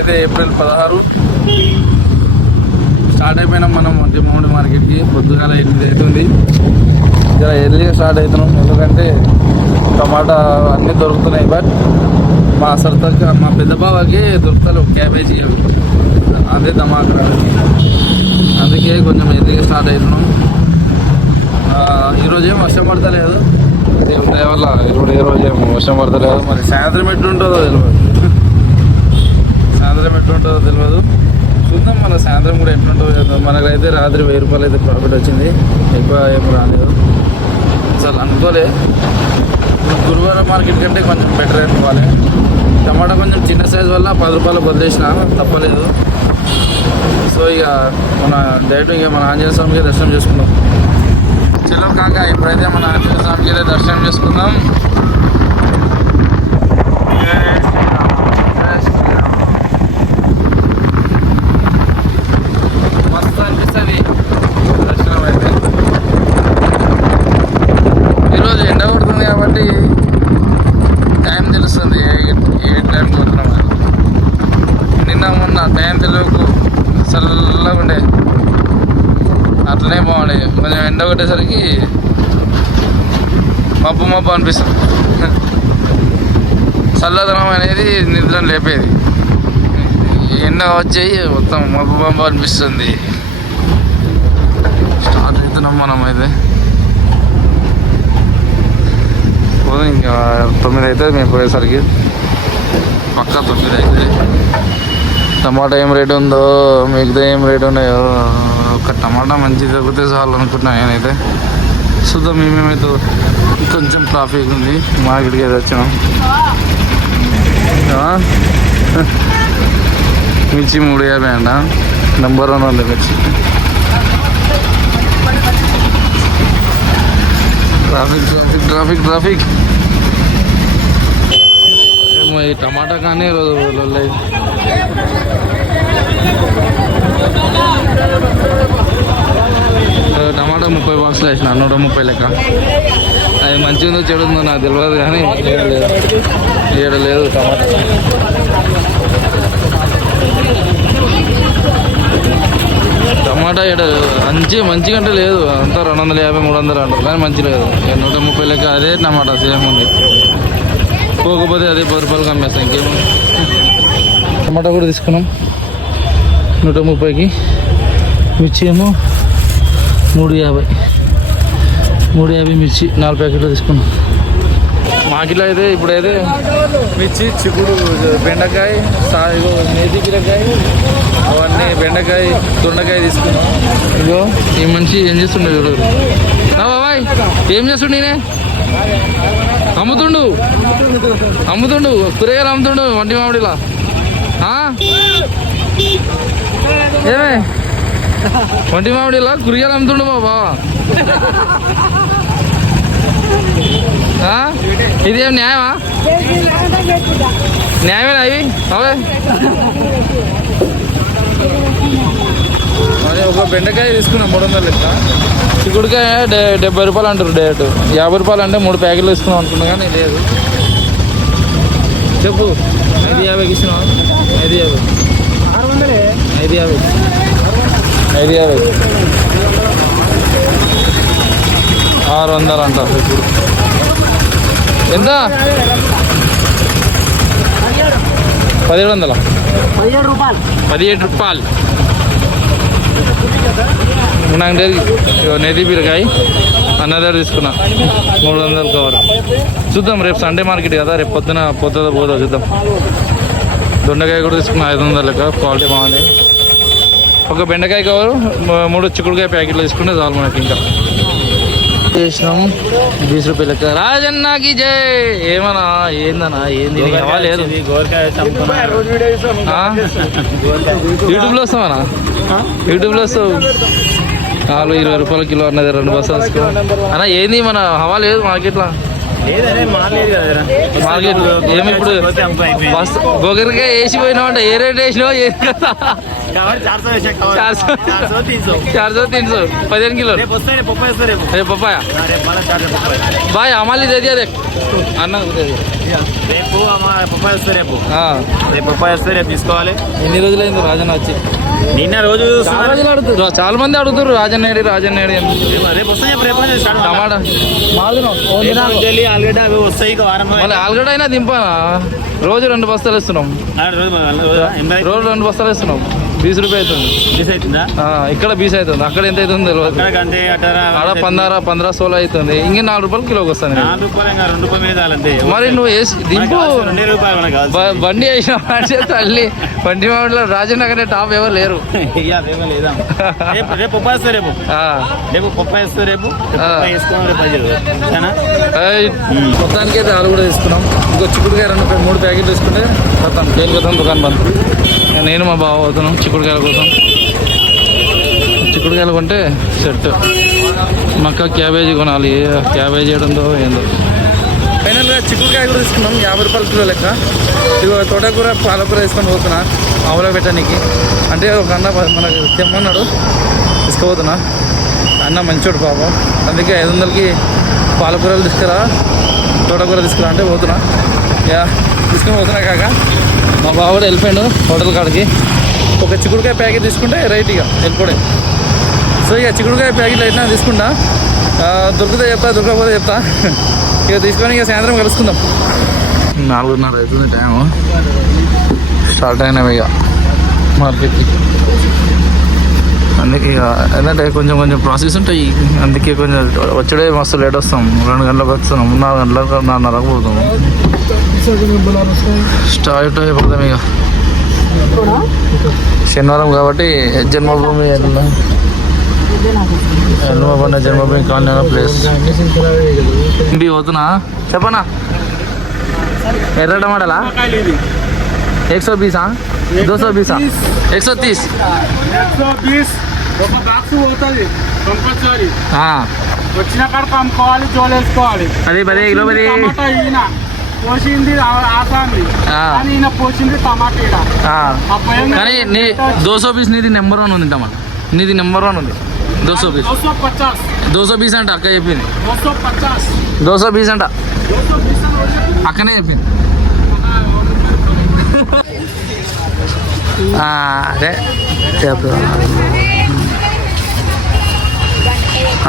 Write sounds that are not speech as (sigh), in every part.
అయితే ఏప్రిల్ పదహారు. స్టార్ట్ అయిపోయినాం మనం జమ్మూడి మార్కెట్కి పొద్దుగాల ఎనిమిది అవుతుంది. ఇలా ఎర్లీగా స్టార్ట్ అవుతున్నాం. ఎందుకంటే టమాటా అన్నీ దొరుకుతున్నాయి. బట్ మా సరతకి మా పెద్ద బావకి దొరుకుతాయి క్యాబేజీ అవి. అదే ధమాక. అందుకే కొంచెం ఎర్లీగా స్టార్ట్ అవుతున్నాం. ఈరోజు ఏం వర్షం పడతలేదు? దయ వల్ల ఇప్పుడు ఈ రోజు ఏం వర్షం పడతలేదు? మరి సాయంత్రం ఎట్లుంటుందో తెలియదు ఎట్లుంటుందో తెలియదు చూద్దాం మన సాయంత్రం కూడా ఎట్లుంటుందో మనకైతే రాత్రి వెయ్యి రూపాయలు అయితే ప్రాఫిట్ వచ్చింది. ఎక్కువ ఏం రాలేదు. అసలు అనుకోలే. గురువారం మార్కెట్ కంటే కొంచెం బెటర్ అనుకోవాలి టమాటా కొంచెం చిన్న సైజ్ వల్ల పది రూపాయలు వదిలేసిన తప్పలేదు. సో ఇక మన డైరెక్ట్ ఇక మన ఆంజనేయ స్వామికి దర్శనం చేసుకుందాం. చలో కాక ఇప్పుడైతే మన ఆంజనేయ స్వామికి అయితే దర్శనం చేసుకుందాం జై శ్రీరామ్, జై శ్రీరామ్. మస్తు అనిపిస్తుంది దర్శనం అయితే ఈరోజు ఎండ కొడుతుంది కాబట్టి టైం తెలుస్తుంది ఏ ఏ టైం పోతున్నాం అని. నిన్న మొన్న టైం తెలియకు చల్లగా ఉండే అట్లనే బాగుండే కొంచెం ఎండ కొట్టేసరికి మబ్బు అనిపిస్తుంది. చల్లదనం అనేది నిద్రను లేపేది. ఎండ వచ్చి మొత్తం మబ్బు మబ్బు అనిపిస్తుంది. స్టార్ట్ అవుతున్నాం మనం అయితే. పోదు ఇంకా తొమ్మిది అవుతుంది మేము పోయేసరికి. పక్కా తొమ్మిది అవుతుంది. టమాటా ఏం రేట్ ఉందో మిగతా ఏం రేట్ ఉన్నాయో ఒక టమాటా మంచి దొరికితే చాలు అనుకుంటున్నాను నేనైతే. చూద్దాం మేమేమైతే కొంచెం ట్రాఫిక్ ఉంది. మార్కెట్కి అయితే వచ్చినాం. మిర్చి మూడు యాభై అంట నెంబర్ వన్ ఉంది మిర్చి. ట్రాఫిక్ ట్రాఫిక్ ట్రాఫిక్ ట్రాఫిక్ ఏమో ఈ టమాటా కానీ రోజు రోజులు టమాటా ముప్పై బాక్సులు వేసిన నూట ముప్పై లెక్క. అది మంచి ఉందో చెడు ఉందో నాకు తెలియదు కానీ ఏడు లేదు ఏడ లేదు టమాటా. టమాటా ఏడ మంచి మంచి అంటే లేదు. అంతా రెండు వందల యాభై మూడు వందలు అంటారు కానీ మంచి లేదు. నూట ముప్పై లెక్క అదే టమాటా సేమ్ ఉంది. పోకపోతే అదే పది రూపాయలు అమ్మేస్తాం ఇంకేమో టమాటా కూడా తీసుకున్నాం. నూట ముప్పైకి. మిర్చి ఏమో మూడు యాభై. మూడు యాభై మిర్చి నాలుగు ప్యాకెట్లు తీసుకున్నాం. మాకిలో అయితే ఇప్పుడైతే మిర్చి చిక్కుడు బెండకాయ సా ఇగో మేతి అవన్నీ బెండకాయ దొండకాయ తీసుకున్నాం. ఇగో ఈ మనిషి ఏం చేస్తుండే చూడదు బాబాయ్ ఏం చేస్తుండే నేనే అమ్ముతుండు. అమ్ముతుండు. కూరగాయలు అమ్ముతుండు వంటి మామిడిలా. ఏమే? వంటి మామిడిలా కూరగాయలు అమ్ముతుండు మా బావ ఆ? ఇదేం న్యాయమా? న్యాయమేనా అవి? అవే. మరి ఒక బెండకాయ తీసుకున్నాం మూడు వందలు లెక్క. చిక్కుడుకాయ డె- డెబ్బై రూపాయలు అంటారు డైరెక్ట్ యాభై రూపాయలు అంటే మూడు ప్యాకెట్లు తీసుకున్నాం అనుకున్నా కానీ లేదు. చెప్పు. ఐదు యాభైకి ఇచ్చినావా? ఐదు యాభై. ఐదు యాభై. ఐదు యాభై ఆరు వందలు అంటారు ఇప్పుడు ఎంత? పదిహేడు వందల? పదిహేడు రూపాయలు. నాకు తెలియదు నెది బీరకాయ అన్న దగ్గర తీసుకున్నా. మూడు వందలు కవర్. చూద్దాం రేపు సండే మార్కెట్ కదా రేపు పొద్దున పొద్దున పోదా చూద్దాం. దొండకాయ కూడా తీసుకున్నా ఐదు వందల లెక్క క్వాలిటీ బాగుంది. ఒక బెండకాయ కవర్ మూడు చిక్కుడుకాయ ప్యాకెట్లు తీసుకుంటే చాలు మనకి ఇంకా. చేసినాము బీస్ రూపాయలు లెక్క రాజన్నకి జై! ఏమన్నా ఏందన్నా ఏంది? లేదు. ఆ? యూట్యూబ్లో వస్తామన్నా యూట్యూబ్లో వస్తావు. నాలుగు ఇరవై రూపాయల కిలో అన్నది రెండు తీసుకో. అన్న ఏంది మన హవా లేదు మార్కెట్లో మార్కెట్ ఏమి ఇప్పుడు బస్ గోగరిగా ఏ రేట్ వేసినావు ఏ చార్సో తీన్సో. పదిహేను కిలో రేపు పప్పాయ బాయ్ అమ్మాలి దేదియా రేపు అన్న రేపు పప్పాయ వస్తే రేపు. రేపు పప్పాయ వస్తే రేపు తీసుకోవాలి. ఎన్ని రోజులైంది రాజన్న వచ్చి? నిన్న రోజు చాలా మంది అడుగుతారు రాజన్న ఏడి రాజన్న ఏడి అని. రేపు టమాటా. ఆల్గడ్డ అవి వస్తాయి ఆలుగడ్డ అయినా దింపానా రోజు రెండు బస్తాలు ఇస్తున్నాం రోజు రెండు బస్తాలు ఇస్తున్నాం బీస్ రూపాయ అవుతుంది. అవుతుందా? ఆ, ఇక్కడ బీస్ అవుతుంది. అక్కడ ఎంత అవుతుంది తెలియదు ఆడ పందారా పంద్రా సోలో అవుతుంది. ఇంక నాలుగు రూపాయలు కిలోకి వస్తుంది. మరి నువ్వు వేసి దింపు. బండి వేసిన తల్లి. బండి మామిడిలో రాజనగర్ టాప్ ఎవరు లేరు. (laughs) రేపు రేపు రేపు. రేపు మొత్తానికి అయితే ఆలు కూడా తీసుకున్నాం. ఇంకో చిక్కుడుకాయ రెండు మూడు ప్యాకెట్లు తీసుకుంటే మొత్తం. కొత్తాం? దుకాణం బంద్. నేను మా బావ అవుతున్నాం చిక్కుడుకాయల కోసం. చిక్కుడుకాయలు కొంటే సెట్. మక్క క్యాబేజీ కొనాలి క్యాబేజీ ఏడుందో ఏందో. ఫైనల్గా చిక్కుడుకాయ కూడా తీసుకున్నాం యాభై రూపాయల కిలో లెక్క. ఇదిగో తోటకూర పాలకూర తీసుకొని పోతున్నా ఆవులో పెట్టడానికి. అంటే ఒక అన్న మనకు తెమ్మన్నాడు తీసుకుపోతున్నా. అన్న మంచోడు పాపం. అందుకే ఐదు వందలకి పాలకూరలు తీసుకురా తోటకూర తీసుకురా అంటే పోతున్నా. యా తీసుకొని పోతున్నా కాక. మా బావ కూడా వెళ్ళిపోయాడు హోటల్ కాడికి. ఒక చిక్కుడుకాయ ప్యాకెట్ తీసుకుంటే రైట్ ఇక వెళ్ళిపోడే. సో ఇక చిక్కుడుకాయ ప్యాకెట్లు అయితే తీసుకుంటా. దొరికితే చెప్తా దొరకకపోతే చెప్తా. ఇక తీసుకొని ఇక సాయంత్రం కలుసుకుందాం. నాలుగున్నర అవుతుంది టైం స్టార్ట్ అయినవి ఇక మార్కెట్కి. అందుకే ఇక ఏంటంటే కొంచెం కొంచెం ప్రాసెస్ ఉంటాయి. అందుకే కొంచెం వచ్చడే మస్తు లేట్ వస్తాం. రెండు గంటలకు వస్తున్నాం. నాలుగు గంటలకు నాలుగున్నరకు పోతాము స్టార్ట్ అయిపోతాం ఇక శనివారం కాబట్టి జన్మభూమి ఎల్ల- ఎల్లమ్మ జన్మభూమి కాలనీ ప్లేస్ ఇంటికి పోతున్నా చెప్పనా ఎర్ర టమాటాలా एक सौ बीस हाँ दो सौ बीस हाँ एक सौ तीस బీస్ ఒక బాక్స్ పోతుంది కంపల్సరీ हाँ వచ్చిన కాడ అమ్ముకోవాలి జోలు వేసుకోవాలి పది పది కిలో పది టమాటా ఈయన కానీ దోసో పీస్ నీది నెంబర్ వన్ ఉంది టమాట నీది నెంబర్ వన్ ఉంది. దోసో పీస్. దోసో పీస్ అంట అక్క చెప్పింది. దోసో పీస్ అంట. అక్కనే చెప్పింది. అదే చెప్పు.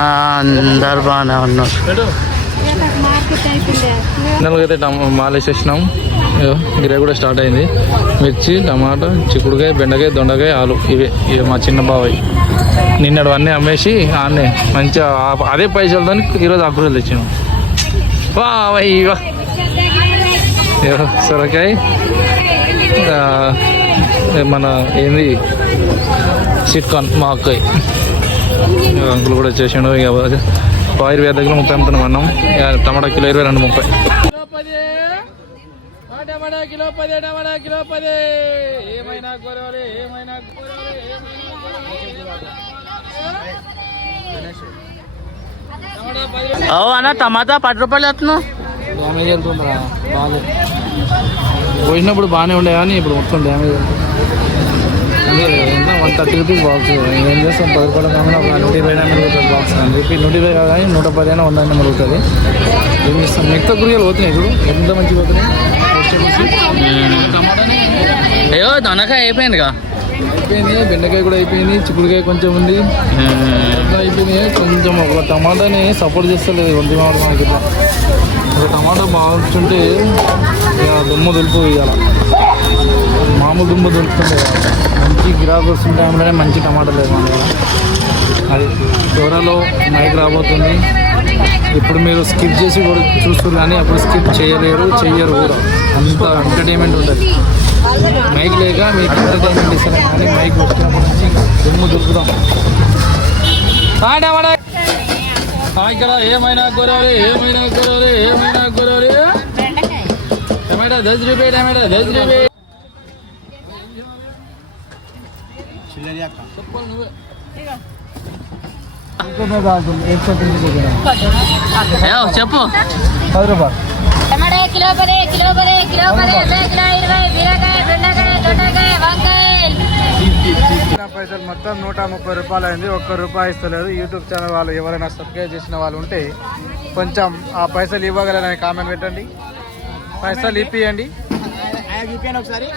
అందరు బాగానే ఉన్నారు. నెలకైతే టమా మాల వేసేసినాం గిరే కూడా స్టార్ట్ అయింది. మిర్చి టమాటా చిక్కుడుకాయ బెండకాయ దొండకాయ ఆలు ఇవే. ఇవి మా చిన్న బాబాయ్. నిన్నడు అన్నీ అమ్మేసి ఆన్నే మంచిగా అదే పైసలతో ఈరోజు ఆకుకూరలు తెచ్చినాం. బాబాయ్ సొరకాయ మన ఏంది? సిట్కాన్ మా అక్కయ్య అంకుల్ కూడా చేసాడు ఇక పావు దగ్గర ముప్పై అమ్ముతున్నాం అన్నాం. టమాటా కిలో ఇరవై రెండు ముప్పై. కిలో పది టమాటా కిలో పది. ఏమైనా కొరవలే ఏమైనా అన్న టమాటా పది రూపాయలు వేస్తున్నావు. డ్యామేజ్ వెళ్తుందా బాగా పోసినప్పుడు బాగానే ఉండే కానీ ఇప్పుడు మొత్తం డ్యామేజ్ ఎంత వన్ థర్టీ రూపీస్ బాక్స్. ఏం చేస్తాం? పది రూపాయల కాకుండా ఒక నూట ఇరవై అయినా మిగులుతుంది బాక్స్. అని చెప్పి నూట ఇరవై కాదు కానీ నూట పది అయినా వంద అయినా మిగులుతుంది ఏం చేస్తాం? మిగతా కూరగాయలు పోతున్నాయి ఇప్పుడు ఎంత మంచిగా పోతున్నాయి? అయ్యో దొండకాయ అయిపోయిందిగా. అయిపోయింది బెండకాయ కూడా అయిపోయింది చిక్కుడుకాయ కొంచెం ఉంది. అట్లా అయిపోయింది కొంచెం ఒక టమాటాని సపోర్ట్ చేస్తలేదు ఒంటి మామిడి మనకి ఇట్లా. ఒక టమాటా బాగుంటుంటే ఇక దుమ్ము దులుపు ఇవాళ మామూలు దుమ్ము దులుపుతుంది ఇవాళ. మంచి గిరాకు వస్తున్న టైంలోనే మంచి టమాటా లేదు మన అది త్వరలో మైక్ రాబోతుంది. ఇప్పుడు మీరు స్కిప్ చేసి కూడా చూస్తారు కానీ అప్పుడు స్కిప్ చేయలేరు చెయ్యరు కూడా. అంత ఎంటర్టైన్మెంట్ ఉంటుంది. మైక్ లేక మీకు ఎంటర్టైన్మెంట్ ఇస్తాను కానీ మైక్ వచ్చినప్పటి నుంచి దుమ్ము దులుపుదాం ఇక్కడ ఏమైనా కూరవాలి ఏమైనా కూరవాలి ఏమైనా కూరవాలి టమాటా దస్ రూపాయ టమాటా దస్ రూపాయ చెప్పు. పది రూపాయలు టమాటా కిలో పది కిలో పది కిలో పది కిలో ఇరవై బీరకాయ బెండకాయ దొండకాయ వంకాయ పైసలు మొత్తం నూట ముప్పై రూపాయలు అయింది ఒక్క రూపాయి ఇస్తలేదు. యూట్యూబ్ ఛానల్ వాళ్ళు ఎవరైనా సబ్స్క్రైబ్ చేసిన వాళ్ళు ఉంటే కొంచెం ఆ పైసలు ఇవ్వగలరని కామెంట్ పెట్టండి. పైసలు ఇప్పియండి. చూపాను ఒకసారి.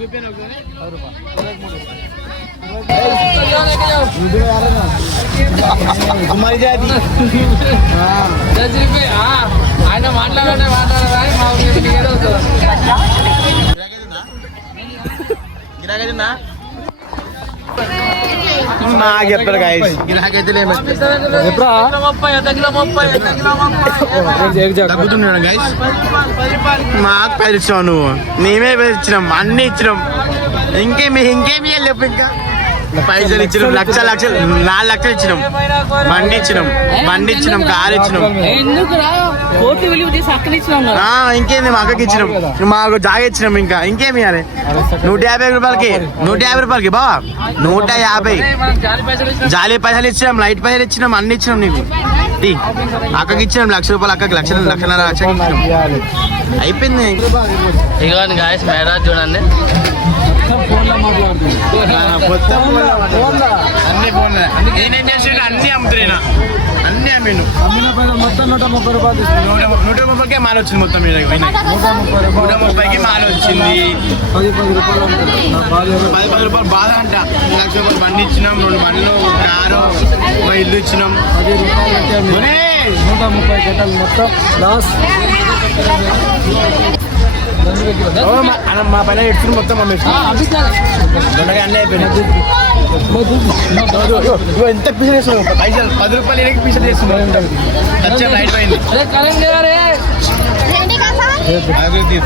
చూపాను ఒకసారి. మరి ఆయన మా నాకు చెప్తారు తగ్గుతున్నాడు గైస్ మాకు పది ఇచ్చినావు నువ్వు. మేమే ఇచ్చినాం అన్ని ఇచ్చినాం. ఇంకేమి ఇంకేమి చెప్పు ఇంకా. పైసలు ఇచ్చినాం లక్ష లక్షలు నాలుగు లక్షలు ఇచ్చినాం. బండి ఇచ్చినాం బండి ఇచ్చినాం కారు ఇచ్చినాం. ఇంకేంది మా అక్కకి ఇచ్చినాం. మాకు జాగ ఇచ్చినాం ఇంకా. ఇంకేమి ఇవ్వాలి నూట యాభై రూపాయలకి నూట యాభై రూపాయలకి బావా? నూట యాభై. జాలి పైసలు ఇచ్చినాం లైట్ పైసలు ఇచ్చినాం అన్ని ఇచ్చినాం నీకు. టీ. అక్కకి ఇచ్చినాం లక్ష రూపాయలు అక్కకి లక్ష లక్షన్నర లక్ష ఇచ్చినాం. అయిపోయింది. ఇగోండి గాయస్ మేడాజ్ చూడండి. అన్ని ఫోన్లే. నేనేం అన్ని అమ్ముతున్నా అన్ని అమ్మిను అమ్మిన మొత్తం నూట ముప్పై రూపాయలు నూట నూట ముప్పైకే మాల వచ్చింది మొత్తం మీద నూట ముప్పైకి మాల వచ్చింది పది పది రూపాయలు బాధ పది పది రూపాయలు బాధ అంట లక్ష రూపాయలు బండి ఇచ్చినాం రెండు బండ్లు కారు ఒక ఇల్లు ఇచ్చినాం పది రూపాయలు నూట ముప్పై గంటలు మొత్తం లాస్ట్ మా అన్న, మా పైన ఎత్తుకుని మొత్తం మమ్మేసి అన్నీ అయిపోయినాయి ఎంత పీసలు చేస్తున్నావు పైసలు పది రూపాయలు ఎనికి పీసలు చేస్తున్నావు లైట్ పోయింది అభివృద్ధి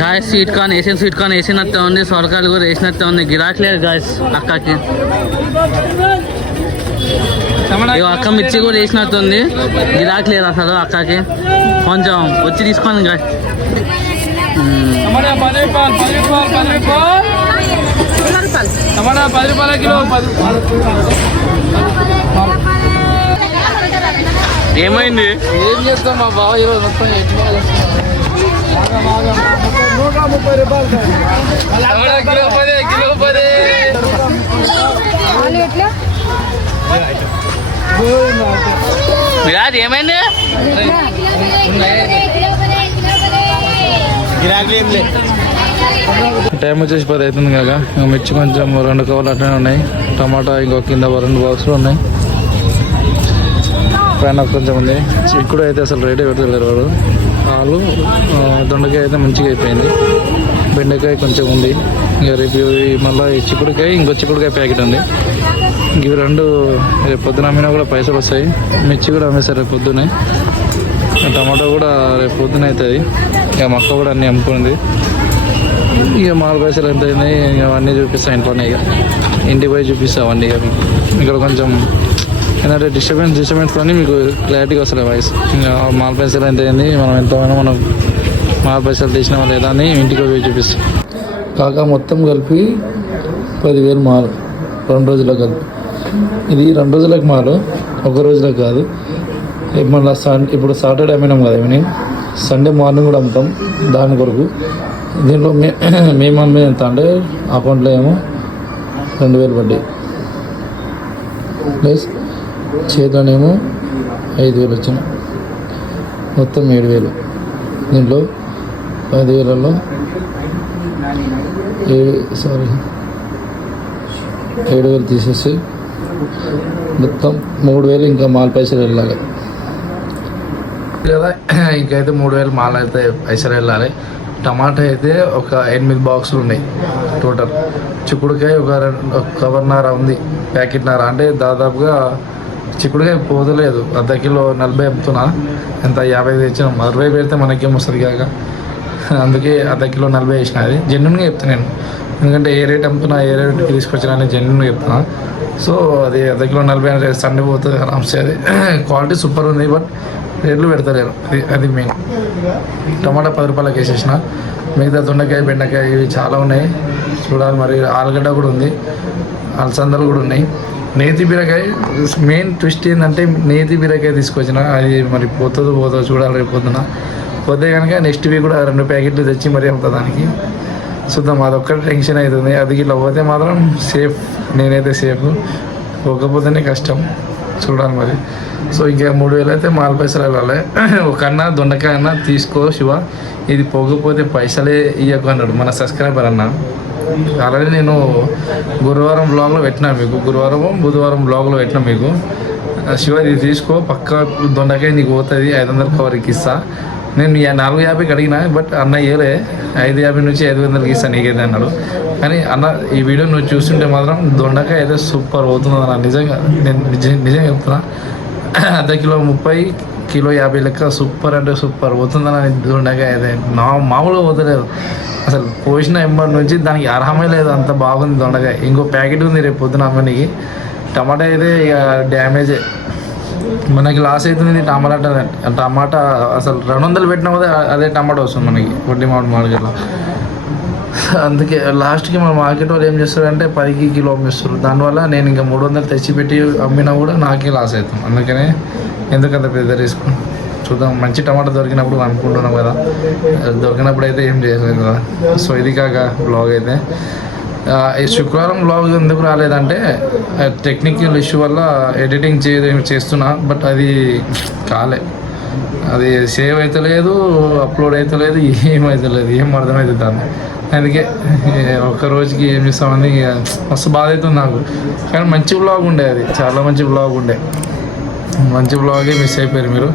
గాయస్ స్వీట్ కార్న్ వేసిన స్వీట్ కార్న్ వేసినట్టే ఉంది సొరకాయలు కూడా వేసినట్టే ఉంది. గిరాక్ లేదు గాయస్ అక్కకి. అక్క మిర్చి కూడా వేసినట్టు ఉంది గిరాక్ లేదు అసలు అక్కకి. కొంచెం వచ్చి తీసుకోండి టమాటా పది రూపాయలు కిలో పది ఏమైంది? ఏం చేస్తాం మా బావ ఈరోజు మొత్తం నూట ముప్పై రూపాయలు కిలో పది కిలో పది. విరాజ్ ఏమైంది? టైం వచ్చేసి పది అవుతుంది కాక ఇంకా మిర్చి కొంచెం రెండు కవర్లు అట్లనే ఉన్నాయి. టమాటా ఇంకో కింద రెండు బాక్సులు ఉన్నాయి. పైన కొంచెం ఉంది. చిక్కుడు అయితే అసలు రేటే పెడతలేరు వాడు. ఆలు దొండకాయ అయితే మంచిగా అయిపోయింది. బెండకాయ కొంచెం ఉంది. ఇంకా రేపు మళ్ళీ చిక్కుడుకాయ ఇంకో చిక్కుడుకాయ ప్యాకెట్ ఉంది. ఇవి రెండు రేపు పొద్దున అమ్మినా కూడా పైసలు వస్తాయి. మిర్చి కూడా అమ్మేస్తారు రేపు పొద్దునే. టమాటో కూడా రేపు పొద్దున అవుతుంది ఇక మొక్క కూడా అన్నీ అమ్ముకుంది. ఇక మాల పైసలు ఎంత అయినాయి ఇక అవన్నీ చూపిస్తాను ఇంట్లోనే ఇక. ఇంటికి పోయి చూపిస్తాం అవన్నీ ఇక ఇక్కడ కొంచెం ఏంటంటే డిస్టర్బెన్స్ డిస్టర్బెన్స్ కానీ మీకు క్లారిటీగా వస్తుంది వాయిస్ ఇంకా మాల పైసలు ఎంత అయింది మనం ఎంతమైనా మనం మాల పైసలు తీసినామా లేదా అని ఇంటికి పోయి చూపిస్తాం. కాక మొత్తం కలిపి పదివేలు మాలు రెండు రోజుల్లో కలిపి. ఇది రెండు రోజులకు మాలు ఒక రోజులకు కాదు. మళ్ళీ సన్ ఇప్పుడు సాటర్డే అమ్మినాం కదా ఈవినింగ్. సండే మార్నింగ్ కూడా అమ్ముతాం దాని కొరకు. దీంట్లో మే (clears throat) మేము అమ్మే ఎంత అంటే అకౌంట్లో ఏమో రెండు వేలు పడ్డాయి. ప్లస్ చేతిలోనేమో ఐదు వేలు వచ్చినాయి. మొత్తం ఏడు వేలు. దీంట్లో ఐదు వేలలో ఏడు సారీ ఏడు వేలు తీసేసి మొత్తం మూడు వేలు ఇంకా మాల పైసలు వెళ్ళాలి. కదా ఇంకైతే మూడు వేలు మాల అయితే పైసలు వెళ్ళాలి. టమాటా అయితే ఒక ఎనిమిది బాక్సులు ఉన్నాయి టోటల్. చిక్కుడుకాయ ఒక రెండు ఒక కవర్న్నర ఉంది ప్యాకెట్న్నర అంటే దాదాపుగా చిక్కుడుకాయ పోదలేదు అర్ధ కిలో నలభై అమ్ముతున్నా. ఎంత? యాభై తెచ్చినాం. అరవై పెడితే మనకేం వస్తుంది కాక. అందుకే అర్ధ కిలో నలభై వేసిన. అది జెన్యున్గా చెప్తాను నేను. ఎందుకంటే ఏ రేట్ అమ్ముతున్నా ఏ రేట్కి తీసుకొచ్చినా అని జెన్యున్గా చెప్తున్నా. సో అది అర్ధ కిలో నలభై అనేది సండే పోతుంది ఆరామ్సే అది. (clears throat) క్వాలిటీ సూపర్ ఉంది బట్ రేట్లు పెడతలేరు. అది అది మెయిన్ టమాటా పది రూపాయలకి వేసేసిన. మిగతా దొండకాయ బెండకాయ ఇవి చాలా ఉన్నాయి. చూడాలి మరి. ఆలుగడ్డ కూడా ఉంది. అలసందలు కూడా ఉన్నాయి. నేతి బీరకాయ మెయిన్ ట్విస్ట్ ఏంటంటే నేతి బీరకాయ తీసుకొచ్చిన. అది మరి పోతుందో పోతుందో చూడాలి రేపు పొద్దున. పోతే కనుక నెక్స్ట్ వీక్ కూడా రెండు ప్యాకెట్లు తెచ్చి మరీ అమ్ముతా దానికి. చూద్దాం అదొక్కటి టెన్షన్ అవుతుంది అది ఇట్లా పోతే మాత్రం సేఫ్ నేనైతే సేఫ్ పోకపోతేనే కష్టం. చూడాలి మరి. సో ఇంకా మూడు వేలు అయితే మాల పైసలు వెళ్ళాలి (clears throat) ఒక అన్న దొండకాయ అన్న తీసుకో శివ. ఇది పోకపోతే పైసలే ఇవ్వకు అన్నాడు మన సబ్స్క్రైబర్ అన్న. ఆల్రెడీ నేను గురువారం బ్లాగ్లో పెట్టినా మీకు. గురువారం బుధవారం బ్లాగ్లో పెట్టినా మీకు. శివ ఇది తీసుకో. పక్క దొండకాయ నీకు పోతుంది. ఐదు వందల కవర్కి ఇస్తా. నేను నాలుగు యాభైకి అడిగినా బట్ అన్న ఏలే ఐదు యాభై నుంచి ఐదు వందలకి ఇస్తాను నీకైతే అన్నాడు. కానీ అన్న ఈ వీడియో నువ్వు చూస్తుంటే మాత్రం దొండకాయ అయితే సూపర్ అవుతుంది అన్న నిజంగా నేను నిజం నిజంగా చెప్తున్నా. అర్ధ కిలో ముప్పై కిలో యాభై లెక్క సూపర్ అంటే సూపర్ పోతుందని దొండకాయ అయితే. నా మామూలుగా పోతలేదు. అసలు పోసిన ఎంబడి నుంచి దానికి అర్హమే లేదు అంత బాగుంది దొండకాయ. ఇంకో ప్యాకెట్ ఉంది రేపు పొద్దున అమ్మనికి. టమాటా అయితే ఇక డ్యామేజే. మనకి లాస్ అవుతుంది టమాటా టమాటా అసలు రెండు వందలు పెట్టినా కూడా అదే టమాటా వస్తుంది మనకి వడ్డీ మామిడి మార్కెట్లో. అందుకే లాస్ట్కి మన మార్కెట్ వాళ్ళు ఏం చేస్తారంటే పదికి కిలో అమ్మిస్తారు. దానివల్ల నేను ఇంకా మూడు వందలు తెచ్చిపెట్టి అమ్మినా కూడా నాకే లాస్ అవుతాం అందుకనే ఎందుకంత పెద్ద రిస్క్? చూద్దాం. మంచి టమాటా దొరికినప్పుడు అనుకుంటున్నాం కదా. దొరికినప్పుడు అయితే ఏం చేయలేదు కదా. సో ఇది కాక బ్లాగ్ అయితే. ఈ శుక్రవారం బ్లాగ్ ఎందుకు రాలేదంటే టెక్నికల్ ఇష్యూ వల్ల ఎడిటింగ్ చే చేస్తున్నా బట్ అది కాలే. అది సేవ్ అవుతలేదు అప్లోడ్ అవుతలేదు లేదు ఏం అర్థమవుతుంది దాన్ని. అందుకే ఒక్క రోజుకి ఏం చేస్తామని మస్తు బాధ అవుతుంది నాకు. కానీ మంచి బ్లాగ్ ఉండే అది చాలా మంచి బ్లాగ్ ఉండే. మంచి బ్లాగే మిస్ అయిపోయారు మీరు.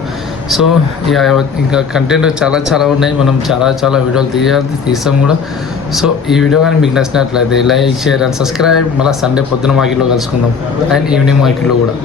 సో ఇక ఇంకా కంటెంట్ చాలా చాలా ఉన్నాయి. మనం చాలా చాలా వీడియోలు తీయాలి తీస్తాం కూడా. సో ఈ వీడియో కానీ మీకు నచ్చినట్లయితే లైక్ షేర్ అండ్ సబ్స్క్రైబ్ మళ్ళీ సండే పొద్దున మార్కెట్లో కలుసుకుందాం. అండ్ ఈవినింగ్ మార్కెట్లో కూడా.